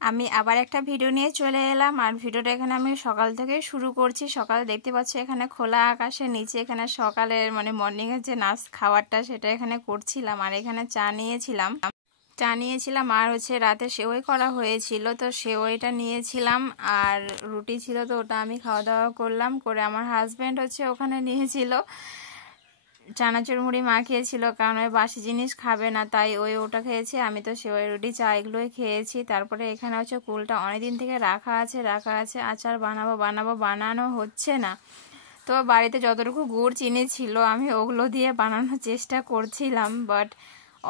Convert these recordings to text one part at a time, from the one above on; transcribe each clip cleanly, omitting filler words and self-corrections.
আমি আবার একটা ভিডিও নিয়ে চলে এলাম। আর ভিডিওটা এখানে আমি সকাল থেকে শুরু করছি। সকালে দেখতে পাচ্ছি এখানে খোলা আকাশের নিচে এখানে সকালের মর্নিংয়ের যে নাস্তা খাবারটা সেটা এখানে করছিলাম। আর এখানে চা নিয়েছিলাম আর রাতে সেওই করা হয়েছিল, তো সেওইটা নিয়েছিলাম। আর রুটি ছিল, তো ওটা আমি খাওয়া দাওয়া করলাম। করে আমার হাজব্যান্ড ওখানে নিয়েছিল চানাচুর মুড়ি মাখিয়েছিল, কারণ ওই বাসি জিনিস খাবে না, তাই ওটা খেয়েছি। আমি তো সেওই রুটি চা এগুলোই খেয়েছি। তারপরে এখানে কুলটা অনেকদিন থেকে রাখা আছে। আচার বানানো হচ্ছে না। তো বাড়িতে যতটুকু গুড় চিনি ছিল আমি ওগুলো দিয়ে বানানোর চেষ্টা করছিলাম, বাট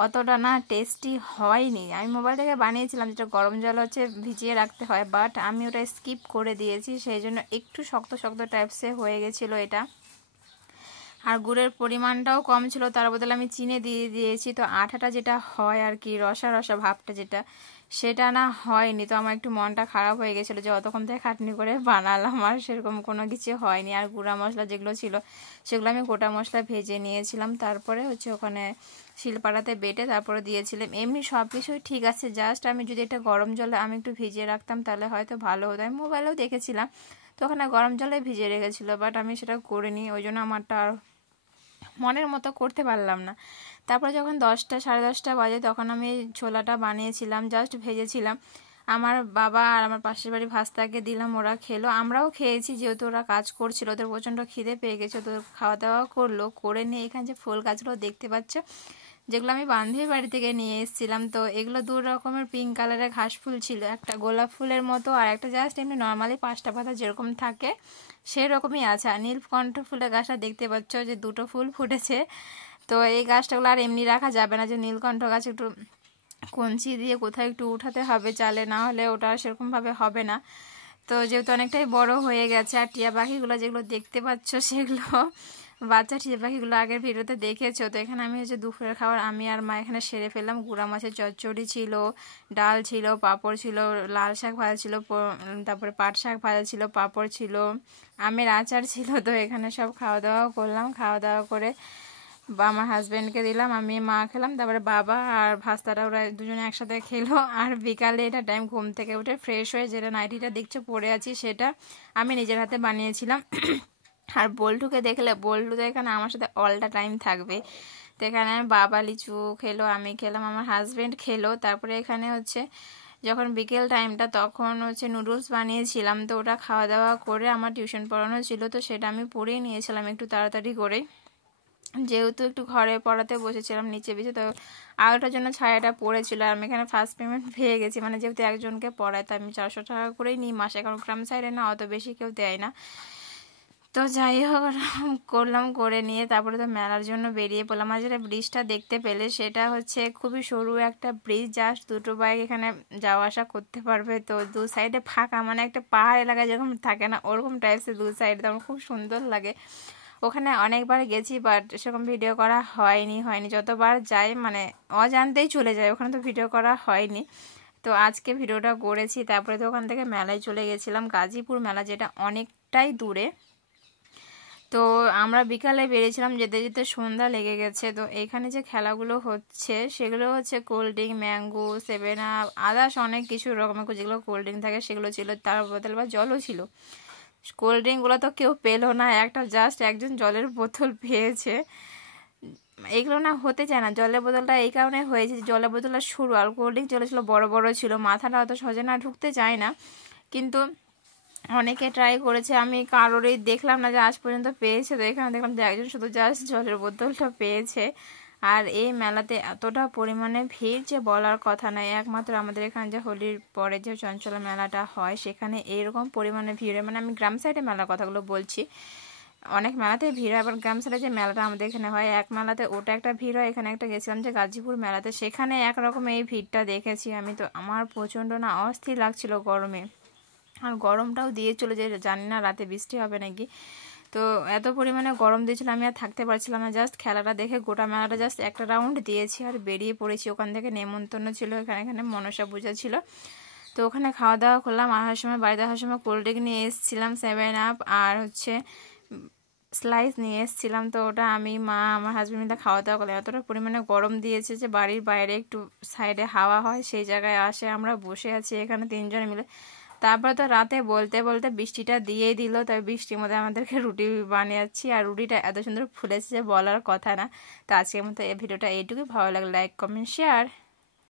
অতটা না টেস্টি হয়নি। আমি মোবাইল থেকে বানিয়েছিলাম, যেটা গরম জল ভিজিয়ে রাখতে হয়, বাট আমি ওটা স্কিপ করে দিয়েছি, সেই জন্য একটু শক্ত শক্ত টাইপসে হয়ে গেছিলো এটা। আর গুড়ের পরিমাণটাও কম ছিল, তার বদলে আমি চিনি দিয়ে দিয়েছি। তো আঠাটা যেটা হয় আর কি, রসা রসা ভাবটা যেটা, সেটা না হয়নি। তো আমার একটু মনটা খারাপ হয়ে গেছিলো যে অতক্ষণ থেকে খাটনি করে বানালাম আর সেরকম কোনো কিছু হয়নি। আর গুঁড়া মশলা যেগুলো ছিল সেগুলো আমি গোটা মশলা ভেজে নিয়েছিলাম। তারপরে ওখানে শিলপাড়াতে বেটে তারপরে দিয়েছিলাম। এমনি সব কিছুই ঠিক আছে, জাস্ট আমি যদি এটা গরম জলে আমি একটু ভিজিয়ে রাখতাম তাহলে হয়তো ভালো হতো। আমি মোবাইলেও দেখেছিলাম, তো ওখানে গরম জলে ভিজিয়ে রেখেছিলো, বাট আমি সেটা করিনি, ওই জন্য আমারটা আর মনের মতো করতে পারলাম না। তারপরে যখন 10টা সাড়ে 10টা বাজে তখন আমি ছোলাটা বানিয়েছিলাম, জাস্ট ভেজেছিলাম। আমার বাবা আর আমার পাশের বাড়ি ভাস্তাকে দিলাম, ওরা খেলো, আমরাও খেয়েছি, যেহেতু ওরা কাজ করছিল, ওদের প্রচণ্ড খিদে পেয়ে গেছে, তো খাওয়া দাওয়া করলো। করে নিয়ে এখানে যে ফুল গাছগুলো দেখতে পাচ্ছ, যেগুলো আমি বান্ধবীর বাড়ি থেকে নিয়ে এসেছিলাম, তো এগুলো 2 রকমের পিঙ্ক কালারের ঘাস ফুল ছিল, একটা গোলাপ ফুলের মতো আর একটা জাস্ট এমনি নর্মালি 5টা পাতা যেরকম থাকে সেরকমই আছে। আর নীলকণ্ঠ ফুলের গাছটা দেখতে পাচ্ছ যে 2টো ফুল ফুটেছে। তো এই গাছটাগুলো আর এমনি রাখা যাবে না, যে নীলকণ্ঠ গাছ একটু কঞ্চি দিয়ে কোথাও একটু উঠাতে হবে চালে, না হলে ওটা সেরকমভাবে হবে না। তো যেহেতু অনেকটাই বড় হয়ে গেছে। আর টিয়া পাখিগুলো যেগুলো দেখতে পাচ্ছ সেগুলো বাচ্চা টিয়া পাখিগুলো আগের ভিডিওতে দেখেছো। তো এখানে আমি দুপুরের খাবার আমি আর মা এখানে সেরে ফেললাম। গুঁড়া মাছের চচ্চড়ি ছিল, ডাল ছিল, পাঁপড় ছিল, লাল শাক ভাজা ছিল, তারপরে পাট শাক ভাজা ছিল, পাঁপড় ছিল, আমের আচার ছিল। তো এখানে সব খাওয়া দাওয়া করলাম। খাওয়া দাওয়া করে আমার হাজব্যান্ডকে দিলাম, আমি মা খেলাম, তারপরে বাবা আর ভাস্তারা ওরা দুজনে একসাথে খেলো। আর বিকালে এটা টাইম ঘুম থেকে উঠে ফ্রেশ হয়ে যেটা নাইটিটা দেখছো পরে আছি সেটা আমি নিজের হাতে বানিয়েছিলাম। আর বল্টুকে দেখলে, বল্টু তো এখানে আমার সাথে অলটা টাইম থাকবে। তো এখানে বাবা লিচু খেলো, আমি খেলাম, আমার হাজব্যান্ড খেলো। তারপরে এখানে যখন বিকেল টাইমটা তখন নুডলস বানিয়েছিলাম, তো ওটা খাওয়া দাওয়া করে আমার টিউশন পড়ানো ছিল, তো সেটা আমি পড়েই নিয়েছিলাম একটু তাড়াতাড়ি করে, যেহেতু একটু ঘরে পড়াতে বসেছিলাম নিচে বেশি। তো আর ওটার জন্য ছায়াটা পড়েছিল। আর আমি এখানে ফার্স্ট পেমেন্ট পেয়ে গেছি, যেহেতু একজনকে পড়ায় তো আমি 400 টাকা করেই নিই মাসে, কারণ গ্রাম সাইডে না অত বেশি কেউ দেয় না। তো যাই হোক করলাম, করে নিয়ে তারপরে তো মেলার জন্য বেরিয়ে পড়লাম। আর যেটা ব্রিজটা দেখতে পেলে সেটা খুবই সরু একটা ব্রিজ, জাস্ট 2টো বাইক এখানে যাওয়া আসা করতে পারবে। তো 2 সাইডে ফাঁকা, একটা পাহাড় এলাকা যেরকম থাকে না ওরকম টাইপসের 2 সাইডে, তো আমার খুব সুন্দর লাগে। ওখানে অনেকবার গেছি, বাট সেরকম ভিডিও করা হয়নি। যতবার যাই অজান্তেই চলে যায়, ওখানে তো ভিডিও করা হয়নি। তো আজকে ভিডিওটা করেছি। তারপরে তো ওখান থেকে মেলায় চলে গেছিলাম, গাজীপুর মেলা, যেটা অনেকটাই দূরে। তো আমরা বিকালে বেরিয়েছিলাম, যেতে যেতে সন্ধ্যা লেগে গেছে। তো এখানে যে খেলাগুলো হচ্ছে সেগুলো cold drink, mango, 7 up, others অনেক কিছু রকমের যেগুলো কোল্ড ড্রিঙ্ক থাকে সেগুলো ছিল, তার বোতল বা জলও ছিল। কোল্ড ড্রিঙ্কগুলো তো কেউ পেলো না, জাস্ট একজন জলের বোতল পেয়েছে। এগুলো না হতে চায় না, জলের বোতলটা এই কারণে হয়েছে, জলের বোতলটা সরু আর কোল্ড ড্রিঙ্ক চলেছিল বড় বড় ছিল, মাথাটা অত সহজে না ঢুকতে চায় না। কিন্তু অনেকে ট্রাই করেছে, আমি কারোরই দেখলাম না যে আজ পর্যন্ত পেয়েছে। তো এখানে দেখলাম যে একজন শুধু জাস্ট জলের বোতলটা পেয়েছে। আর এই মেলাতে এতটা পরিমাণে ভিড় যে বলার কথা নয়। একমাত্র আমাদের এখানে যে হোলির পরে যে চঞ্চলা মেলাটা হয় সেখানে এইরকম পরিমাণে ভিড় হয়, আমি গ্রাম সাইডে মেলার কথাগুলো বলছি। অনেক মেলাতে ভিড় হয়, আবার গ্রাম সাইডে যে মেলাটা আমাদের এখানে হয় এক মেলাতে ওটা একটা ভিড় হয়। এখানে একটা গেছিলাম যে গাজীপুর মেলাতে, সেখানে একরকম এই ভিড়টা দেখেছি আমি। তো আমার প্রচণ্ড না অস্থির লাগছিল গরমে, আর গরমটাও দিয়েছিল, যে জানি না রাতে বৃষ্টি হবে নাকি। তো এত পরিমাণে গরম দিয়েছিল আমি আর থাকতে পারছিলাম না, জাস্ট খেলাটা দেখে গোটা মেলাটা জাস্ট একটা রাউন্ড দিয়েছি আর বেরিয়ে পড়েছি। ওখান থেকে নেমন্তন্ন ছিল, এখানে মনসা পূজা ছিল। তো ওখানে খাওয়া দাওয়া করলাম। আসার সময়, বাড়িতে আসার সময় কোল্ড ড্রিঙ্ক নিয়ে এসেছিলাম 7 আপ, আর স্লাইস নিয়ে এসেছিলাম, তো ওটা আমি মা আমার হাজবেন্ড মিলে খাওয়া দাওয়া করলাম। এতটা পরিমাণে গরম দিয়েছে যে বাড়ির বাইরে একটু সাইডে হাওয়া হয়, সেই জায়গায় আসে আমরা বসে আছি এখানে 3 জনে মিলে। তারপরে তো রাতে বলতে বলতে বৃষ্টিটা দিয়েই দিল, তাই বৃষ্টির মধ্যে আমাদেরকে রুটি বানিয়েছি, আর রুটিটা এত সুন্দর ফুলেছে যে বলার কথা না। তো আজকের মতো এই ভিডিওটা এইটুকুই, ভালো লাগলে লাইক কমেন্ট শেয়ার।